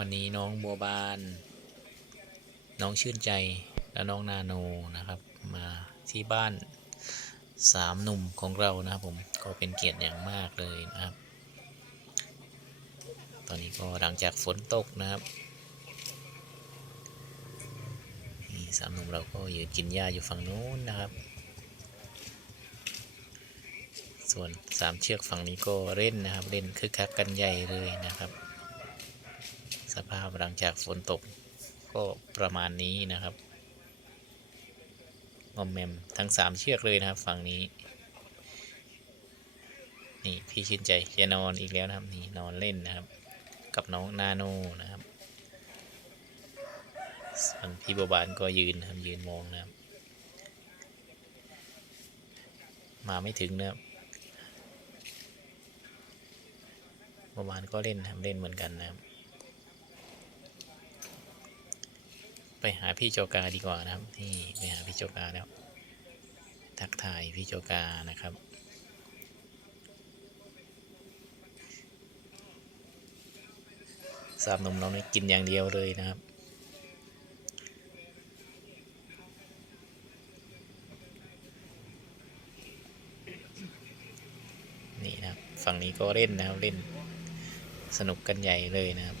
วันนี้น้องบัวบาน น้องชื่นใจและน้องนาโนนะครับ มาที่บ้านสามหนุ่มของเรานะครับผมก็เป็นเกียรติอย่างมากเลยนะครับ ตอนนี้ก็หลังจากฝนตกนะครับนี่สามหนุ่มเราก็อยืนกินหญ้าอยู่ฝั่งนู้นนะครับ ส่วนสามเชือกฝั่งนี้ก็เล่นนะครับ เล่นคึกคักกันใหญ่เลยนะครับ สภาพหลังจากฝนตกก็ประมาณนี้นะครับงอมแมมทั้งสามเชือกเลยนะครับฝั่งนี้ นี่พี่ชื่นใจจะนอนอีกแล้วนะครับนี่นอนเล่นนะครับ กับน้องนาโนนะครับส่วนพี่บัวบานก็ยืนนะครับยืนมองนะครับ มาไม่ถึงนะครับบัวบานก็เล่นนะครับเล่นเหมือนกันนะครับ ไปหาพี่โจกาดีกว่านะครับ นี่ไปหาพี่โจกาแล้ว ทักทายพี่โจกานะครับ สามหนมเราเนี่ยกินอย่างเดียวเลยนะครับนี่นะครับฝั่งนี้ก็เล่นนะครับเล่นสนุกกันใหญ่เลยนะครับ